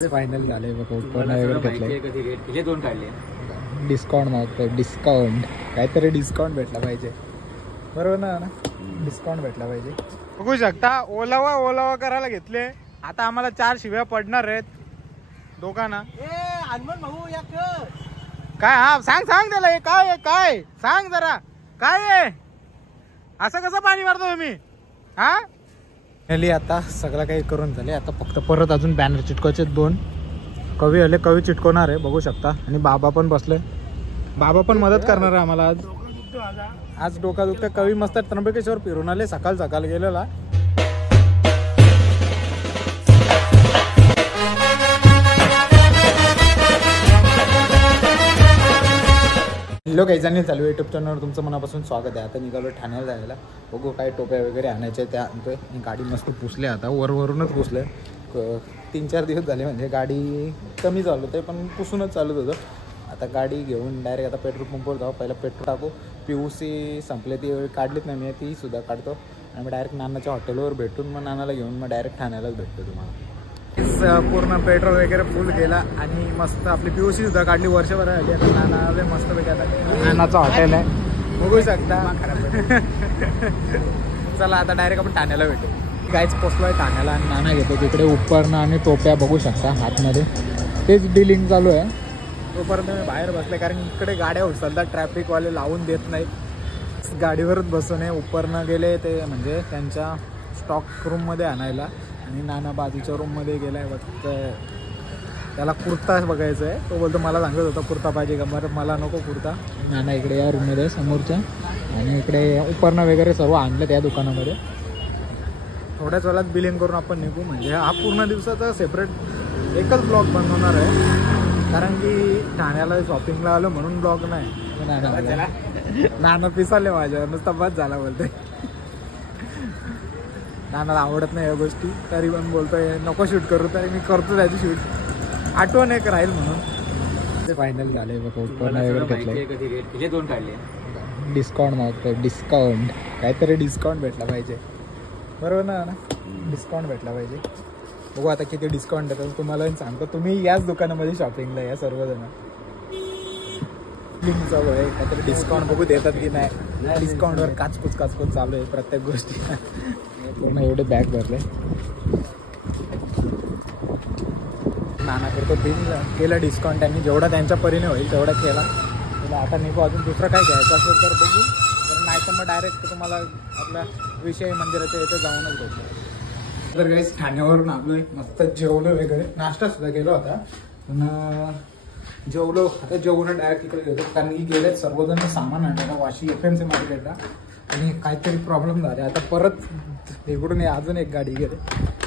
Final झाले घेतले दोन काढले. डिस्काउंट नव्हतं, डिस्काउंट काहीतरी डिस्काउंट भेटला पाहिजे, बरोबर ना? डिस्काउंट भेटला पाहिजे. बघू शकता ओलावा करायला घेतले. आता आम्हाला 4 शिव्या पडणार आहेत दोघांना. काय? हा सांग त्याला हे काय सांग जरा, काय आहे असं कसं पाणी मारतो तुम्ही? हा आता सगळं काही करून झाले. आता फक्त परत अजून बॅनर चिटकवायचे 2 कवी आले, कवी चिटकवणार आहे बघू शकता. आणि बाबा पण बसले, बाबा पण मदत करणार आहे आम्हाला. आज डोका दुखतं. कवी मस्त त्र्यंबकेश्वर फिरून आले, सकाळ गेलेला. हॅलो गाईजांनी चालू आहे यूट्यूब चॅनलवर तुमचं मनापासून स्वागत आहे. आता निघालो ठाण्याला जायला. बघू काय टोप्या वगैरे आणायचे त्या आणतोय. गाडी मस्त पुसले, आता वरूनच पुसले. 3-4 दिवस झाले म्हणजे गाडी कमी चालू होते पण पुसूनच चालत होतं. आता गाडी घेऊन डायरेक्ट आता पेट्रोल पंपवर जाऊ. पहिला पेट्रोल टाकू. PUC संपले, ती काढलीच नाही मी, ती सुद्धा काढतो. आणि मग डायरेक्ट नानाच्या हॉटेलवर भेटून मग नानाला घेऊन मग डायरेक्ट ठाण्यालाच भेटतो तुम्हाला. पूर्ण पेट्रोल वगैरे फुल केला आणि मस्त आपली PUC सुद्धा काढली. वर्षभर आली. आता नाना मस्त पैकी आता नानाचं हॉटेल आहे बघू शकता. चला आता डायरेक्ट आपण ठाण्याला भेटू. गाईच पोचलोय ठाण्याला आणि नाना घेतो तिकडे उपकरणं आणि टोप्या बघू शकता हातमध्ये. तेच डीलिंग चालू आहे. तोपर्यंत मी बाहेर बसले कारण इकडे गाड्या उचलतात, ट्रॅफिकवाले लावून देत नाहीत. गाडीवरच बसून आहे. उपकरणं गेले ते म्हणजे त्यांच्या स्टॉक रूममध्ये आणायला. आणि नाना बाजूच्या रूममध्ये गेलाय. फक्त त्याला कुर्ता बघायचा आहे. तो बोलतो मला सांगत होता कुर्ता पाहिजे का, बरं मला नको कुर्ता. नाना इकडे या रूममध्ये समोरच्या आणि इकडे उपकरणं वगैरे सर्व आणलं त्या दुकानामध्ये. थोड्याच वेळात बिलिंग करून आपण निघू. म्हणजे हा पूर्ण दिवसाचा सेपरेट एकच ब्लॉग बनवणार आहे कारण की ठाण्याला शॉपिंगला आलो म्हणून ब्लॉग नाही. नाना पिसाले माझ्या नुसता बस झाला बोलतोय. नानाला आवडत नाही या गोष्टी तरी पण बोलतोय नको शूट करू, तरी मी करतो त्याची शूट. आठवण एक राहील म्हणून. ते फायनल झाले घेतले. दोन काढले. डिस्काउंट नव्हतं, डिस्काउंट काहीतरी डिस्काउंट भेटला पाहिजे, बरोबर ना? डिस्काउंट भेटला पाहिजे. बघू आता किती डिस्काउंट देतात तुम्हाला सांगतो. तुम्ही याच दुकानामध्ये शॉपिंगला या सर्वजण. चालू आहे काहीतरी डिस्काउंट, बघू देतात की नाही. डिस्काउंटवर काचकूच चालू आहे प्रत्येक गोष्टी. पूर्ण एवढे बॅग भरले. नाना करतो बिल केलं डिस्काउंट त्यांनी जेवढा त्यांच्या परीने होईल तेवढा केला. आता निघू. अजून दुसरं काय घ्यायचं असेल तर बघू, तर नाही तर मग डायरेक्ट तुम्हाला आपल्या विषय मंदिराच्या इथे जाऊनच भेटतो. तर काहीच ठाण्यावरून आलोय, मस्त जेवलो वगैरे, नाश्ता सुद्धा केला होता पण जेवलो. आता जेवण डायरेक्ट इकडे घेतो कारण की गेलेत सर्वजण सामान आणायला वाशी FMC मार्केटला आणि काहीतरी प्रॉब्लेम झाले. आता परत इकडून अजून एक गाडी गेले.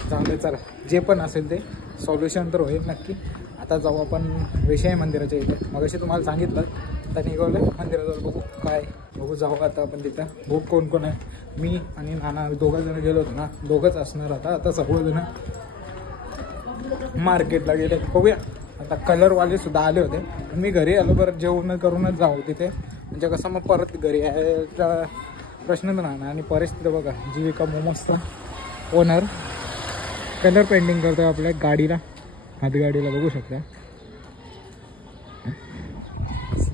चांगले चला जे पण असेल ते सॉल्युशन तर होईल नक्की. आता जाऊ आपण विषय मंदिराच्या इथे. मग अशी तुम्हाला सांगितलं आता निघालं मंदिराजवळ. बघू काय बघू जाऊ आता आपण तिथं. बघू कोण आहे. मी आणि नाना 2 जण गेलो होतो ना, 2च असणार. आता सर्वजण मार्केटला गेले. बघूया आता. कलरवाले सुद्धा आले होते. मी घरी आलो, परत जेवण करूनच जाऊ तिथे. म्हणजे कसं मग परत घरी यायचा प्रश्नच राहणार. आणि परिस्थिती बघा, जीविका मोमोजचा ओनर कलर पेंटिंग करतो आपल्या गाडीला, हातगाडीला बघू शकता.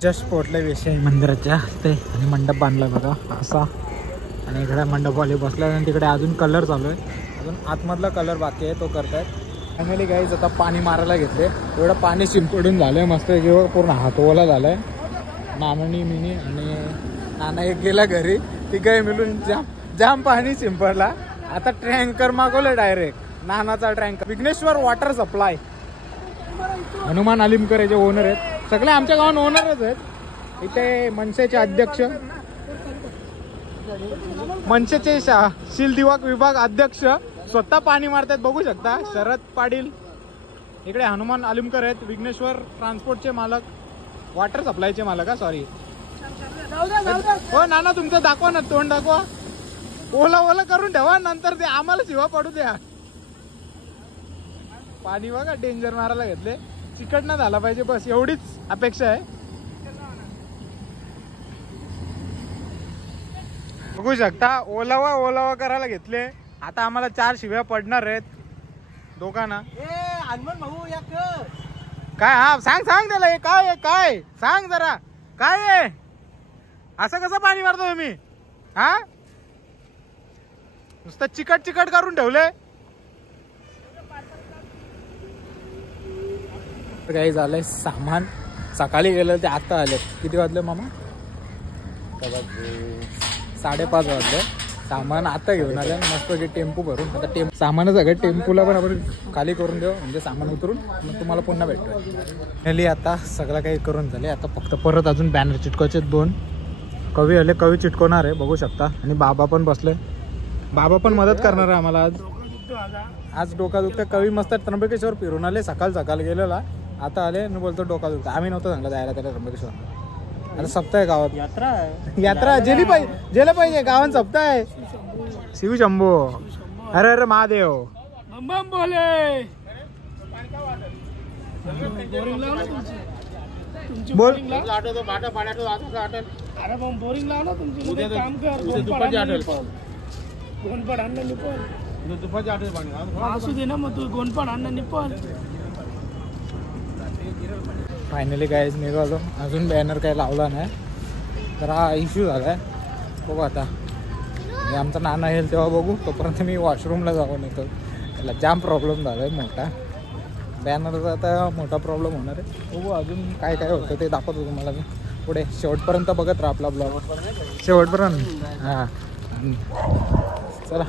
जस्ट पोटले विषय मंदिराच्या ते आणि मंडप बांधला बघा असा. आणि इकडे मंडपवाले बसला आणि तिकडे अजून कलर चालू आहे. अजून आतमधला कलर बाकी आहे, तो करतायत. फॅमिली गाईज आता पाणी मारायला घेतले. एवढं पाणी शिंपडून झालंय मस्त. जेव्हा पूर्ण हात ओला झालाय. नानानी मिनी आणि नाना एक गेला घरी. ती काही मिळून जाम पाणी शिंपडला. आता टँकर मागवलं डायरेक्ट, नानाचा tanker. Vighneshwar water supply. Hanuman Alimkar जे ओनर आहेत, सगळे आमच्या गावात ओनरच आहेत. इथे मनसेचे अध्यक्ष, मनसेचे शील दिवाक विभाग अध्यक्ष स्वतः पाणी मारतात बघू शकता. शरद पाटील इकडे हनुमान अलिमकर आहेत. विघ्नेश्वर ट्रान्सपोर्टचे मालक, वॉटर सप्लायचे मालक. सॉरी हो नाना, तुमचं दाखवा ना, तोंड दाखवा. ओला करून ठेवा, नंतर ते आम्हाला शिवा पडू द्या. पाणी बघा डेंजर मारायला घेतले. चिकट ना झाला पाहिजे, बस एवढीच अपेक्षा आहे. बघू शकता ओलावा करायला घेतले. आता आम्हाला 4 शिव्या पडणार आहेत. दोघांना हनुमान भाऊ या काय? हा सांग सांग त्याला हे काय आहे, काय सांग जरा काय आहे? असं कसं पाणी मारतो तुम्ही? हा नुसतं चिकट चिकट करून ठेवलंय. काही झालंय सामान सकाळी गेलं ते आता आले. किती वाजले मामा? 5:30 वाजले. सामान आता घेऊन आलं मस्त टेम्पो भरून. आता सामान सगळं टेम्पोला पण आपण खाली करून देऊ म्हणजे सामान उतरून मग तुम्हाला पुन्हा भेटतो. नेली आता सगळं काही करून झाले. आता फक्त परत अजून बॅनर चिटकवायचे 2. कवी आले, कवी चिटकवणार आहे बघू शकता. आणि बाबा पण बसले, बाबा पण मदत करणार आहे आम्हाला. आज डोका दुखतं. कवी मस्त त्र्यंबकेश्वर फिरून आले, सकाळ गेलेला आता आले आणि बोलतो डोका दुखतं. आम्ही नव्हतं सांगलं जायला त्याला त्र्यंबकेश्वर. आता सप्ताह आहे गावात, यात्रा जेला पाहिजे गावात सप्ताह आहे. शिव शंभो, हर हर महादेव. बोल बोरिंग लाव ना तुमची काम कर. गोंडपाड अन्न निपल असू दे ना मग तू गोंडपाड अन्न निपल. फायनली गाईज निघालो. अजून बॅनर काही लावला नाही तर हा इश्यू झाला आहे. बघू आता आमचा नाना येईल तेव्हा बघू. तोपर्यंत मी वॉशरूमला जाऊन येतो. त्याला जाम प्रॉब्लेम झाला आहे मोठा. बॅनरचा आता मोठा प्रॉब्लेम होणार आहे. बघू अजून काय काय होतं ते दाखवतो तुम्हाला मी पुढे. शेवटपर्यंत बघत राहा आपला ब्लॉग शेवटपर्यंत. हां चला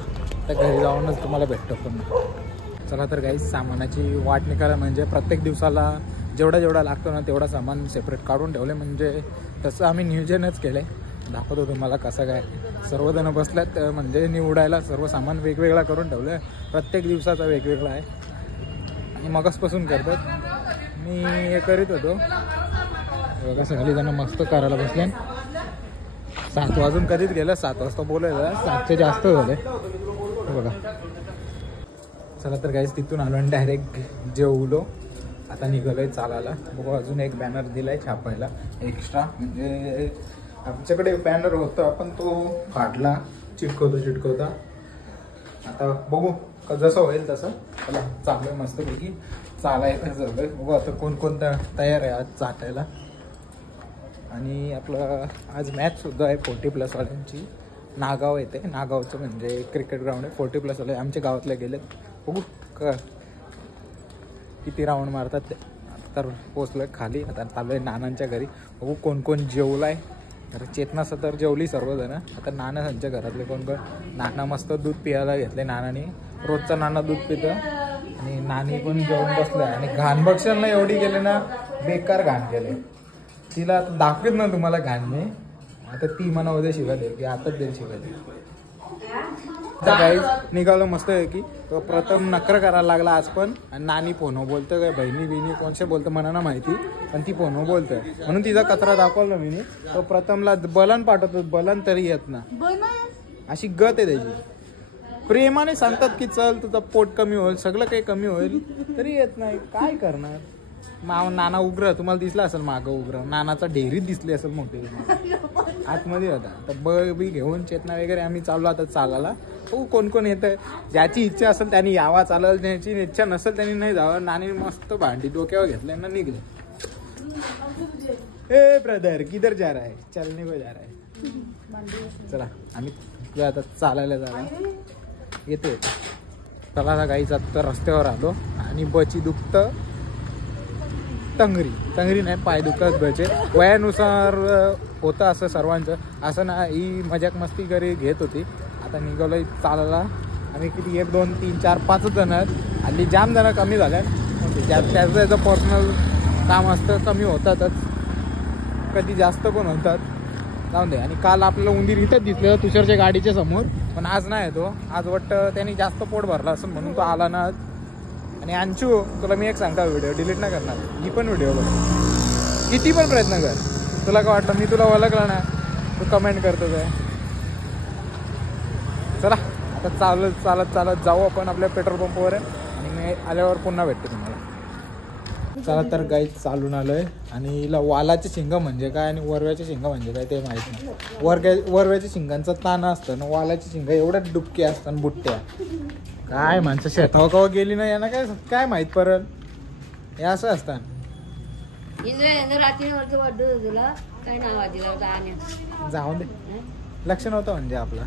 तर घरी जाऊनच तुम्हाला भेटतो पुन्हा. चला तर गाईज सामानाची वाट निघाला म्हणजे प्रत्येक दिवसाला जेवढा लागतो ना तेवढा सामान सेपरेट काढून ठेवले. म्हणजे तसं आम्ही नियोजनच केलं आहे. दाखवतो तुम्हाला कसं काय. सर्वजण बसल्यात म्हणजे निवडायला सर्व सामान वेगवेगळा करून ठेवलं आहे. प्रत्येक दिवसाचा वेगवेगळा आहे आणि मगचपासून करतात. मी हे करीत होतो बघा. सगळी जण मस्त करायला बसले. 7 वाजून कधीच गेलं. 7 वाजता बोलायला 7चे जास्त झाले बघा. चला तर काहीच तिथून आलो आणि डायरेक्ट जेवलो. आता निघालोय चालायला. बघू अजून एक बॅनर दिलाय छापायला एक्स्ट्रा. म्हणजे आमच्याकडे बॅनर होता पण तो फाटला चिटकवता. आता बघू जसं होईल तसं. चला चालू आहे मस्तपैकी चालायचं झालं. बघू आता कोण तयार आहे आज चाटायला. आणि आपलं आज मॅच सुद्धा आहे 40+ वाल्यांची. नागाव येते. नागावचं म्हणजे क्रिकेट ग्राउंड आहे. 40+ वाले आमच्या गावातले गेलेत. बघू किती राऊंड मारतात ते. तर पोचलोय खाली. आता चालू आहे नानांच्या घरी. बघू कोण जेवलाय. तर चेतना तर जेवली सर्वजण. आता नाना त्यांच्या घरातले कोण नाना मस्त दूध पियाला घेतले. नानाने रोजचा नाना दूध पितं आणि नानी पण जेवून बसलाय. आणि घाण बक्षांना एवढी गेले ना बेकार घाण गेले. तिला दाखवेत ना तुम्हाला घाण मी. आता ती मला उद्या शिवा देईल की आताच देईल शिवा देईल. गाईज निघालो मस्त आहे की. तो प्रथम नकर करायला लागला आज पण. आणि नानी फोनो बोलतं काय बहिणी कोणसे बोलतं मला ना माहिती पण ती फोनो बोलतोय म्हणून तिचा कचरा दाखवला मी. तो प्रथमला बलन पाठवतो. बलन तरी येत ना. अशी गत आहे त्याची. प्रेमाने सांगतात की चल तुझं पोट कमी होईल सगळं काही कमी होईल तरी येत नाही. काय करणार. नाना उग्र तुम्हाला दिसला असेल मागं उग्र. नानाचा डेअरीत दिसली असेल मोठी आतमध्ये होता. तर बी घेऊन चेतना वगैरे आम्ही चाललो आता चालायला. हो कोण येतं. ज्याची इच्छा असेल त्यांनी यावा चालेल. ज्याची इच्छा नसेल त्यांनी नाही जावं. नानी मस्त भांडी डोक्यावर घेतले ना निघले. ए ब्रदर किधर जा रहा है. चलने को जा रहा है. चला आम्ही आता चालायला जाणार येते. चला गाईचा तर रस्त्यावर आलो आणि बची दुखतं. तंगरी नाही पाय दुखत बचे. वयानुसार होतं असं सर्वांचं. असं ना ही मजाक मस्ती घरी घेत होती. आता निघालोय चालायला. आम्ही किती 1 2 3 4 5 जण आहेत. हल्ली जाम जण कमी झाल्या. त्याचं पर्सनल काम असतं कमी होतातच. कधी जास्त पण होतात. जाऊन दे. आणि काल आपल्याला उंदीर इथंच दिसलं तुषारच्या गाडीच्या समोर. पण आज नाही येतो. आज वाटतं त्यांनी जास्त पोट भरला असं म्हणून तो आला ना. आणि अंशू तुला मी एक सांगता व्हिडिओ डिलीट नाही करणार. ही पण व्हिडिओ बघ. किती पण प्रयत्न कर. तुला काय वाटलं मी तुला ओळखलं ना तू कमेंट करतो काय. चला आता चालत जाऊ आपण आपल्या पेट्रोल पंपवर. आणि मी आल्यावर पुन्हा भेटतो तुम्हाला. चला तर गाईज चालून आलोय. आणि हिला वालाचे शिंगा म्हणजे काय आणि वरव्याचे शिंगा म्हणजे काय ते माहित नाही. वरव्याच्या शिंगांचा ताण असतं ना. वालाची शिंगा एवढ्या डुबके असतात बुट्ट्या. काय माणसं शेतावर कवा गेली नाही यांना काय काय माहित परत हे असं असतं. रात्री वाटत तुला काय नाव दिला जाऊन दे लक्ष नव्हतं म्हणजे आपला.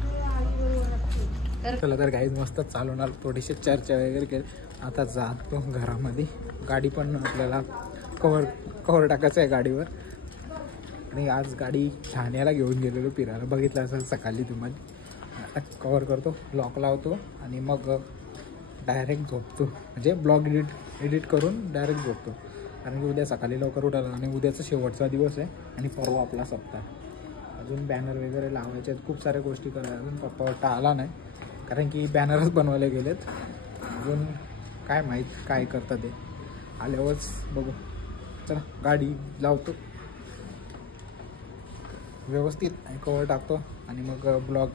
चला तर गाईज मस्त चालवणार थोडीशी चर्चा वगैरे केली. आता जातो घरामध्ये. गाडी पण आपल्याला कवर टाकायचं आहे गाडीवर. आणि आज गाडी ठाण्याला घेऊन गेलेलो फिरायला बघितलं असेल सकाळी तुम्हाला. आता कवर करतो लॉक लावतो आणि मग डायरेक्ट झोपतो म्हणजे ब्लॉग एडिट करून डायरेक्ट झोपतो. कारण की उद्या सकाळी लवकर उठायला आणि उद्याचा शेवटचा दिवस आहे आणि परवा आपला सप्ताह. अजून बॅनर वगैरे लावायचे आहेत खूप साऱ्या गोष्टी करायला. अजून पप्पा वाटतं आला नाही कारण की बॅनरच बनवायला गेलेत. अजून काय माहीत काय करतात ते आल्यावरच बघू. चला गाडी लावतो व्यवस्थित कवर टाकतो आणि मग ब्लॉग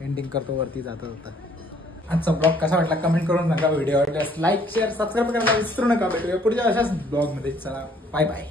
एंडिंग करतो वरती जाता जाता. आजचा ब्लॉग कसा वाटला कमेंट करून नका. व्हिडिओ आवडल्यास लाईक शेअर सबस्क्राईब करायला विसरू नका. भेटूया पुढच्या अशाच ब्लॉगमध्ये. चला बाय बाय.